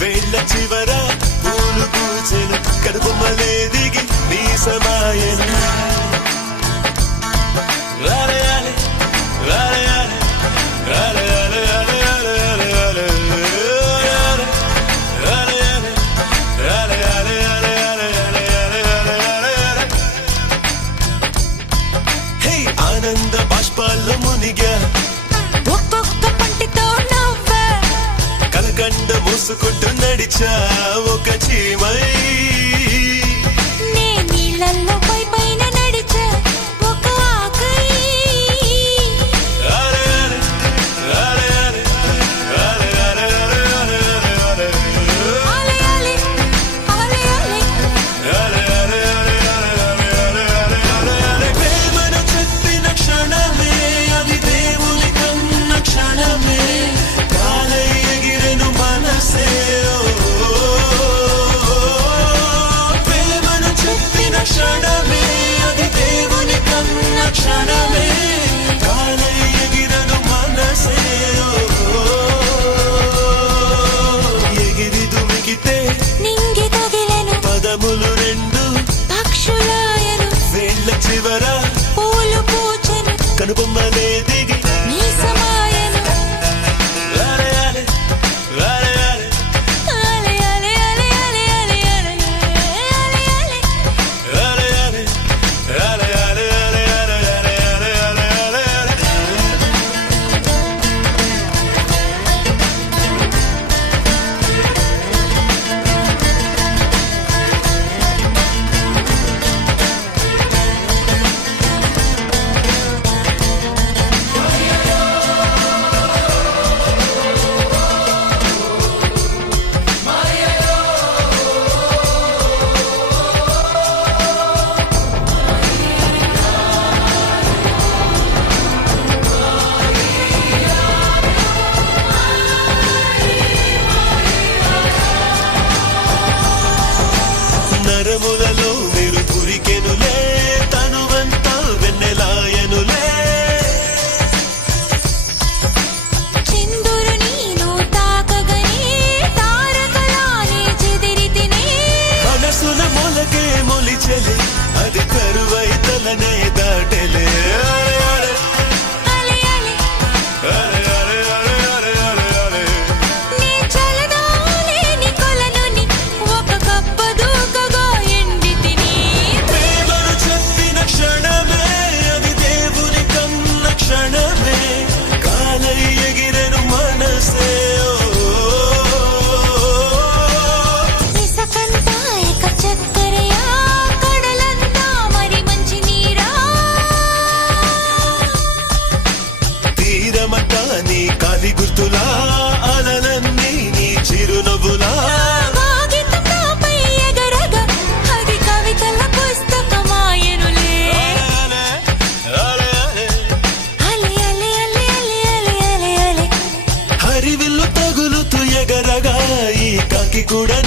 వేళ్ళ చివర పూలు పూచెను కడుపుమలే దిగి నీ సమాయను రాలయాలి రాలయాలి రాలయాలి ఆనంద బాష్పాల్లో మునిగా ఒక్కొక్క పంటితో నవ్వా కలకండ మూసుకుంటూ నడిచా ఒక చీమై నే నీళ్ళల్లో పైన నడిచా ఒక ఆకై ఆలయాలి ఆలయాలి ప్రేమను చెప్పిన క్షణమే అది దేవుని కన్న క్షణమే కాలై ఎగిరెను మనసే ప్రేమను చెప్పిన క్షణమే అది దేవుని కన్న క్షణమే కాలై ఎగిరెను మనసే ఎగిరి దుమికితే నింగి తగిలెను పదములు రెండు పక్షులాయను వేళ్ళ చివర పూలు పూచెను కనుబొమ్మలే దిగి నీ సమాయను రాలయాలి రాలయాలి ఆలయాలి ఆలయాలి ఆలయాలి ఆలయాలి రాలయాలి రాలయాలి నరములలో మీరు పురికెనులే తనువంతా వెన్నెలాయనులే చిందురు నీను తాకగనే తారకలానే చెదిరితినే మనసున మొలకే మొలిచెలే అది కరువై తలనే దాటెలే ఆలయాలి నీ చలనాలేని కొలనుని ఒక కప్ప దూకగా ఎండితిని ప్రేమను చెప్పిన క్షణమే అది దేవుని కన్న క్షణమే కాలై ఎగిరెను మనసే ఇసకంతా ఇక చక్కరయా కడలంతా మరి మంచి నీరా తీరమట నీ కాలి గుర్తులా అలలన్నీ నీ చిరునవ్వులా కాగితం నాపై ఎగరగా అది కవితల పుస్తకమాయనులే అలి అలి అలి అలి అలి అలి అలి హరివిల్లు తగులుతూ ఎగరగా ఈ కాకి కూడా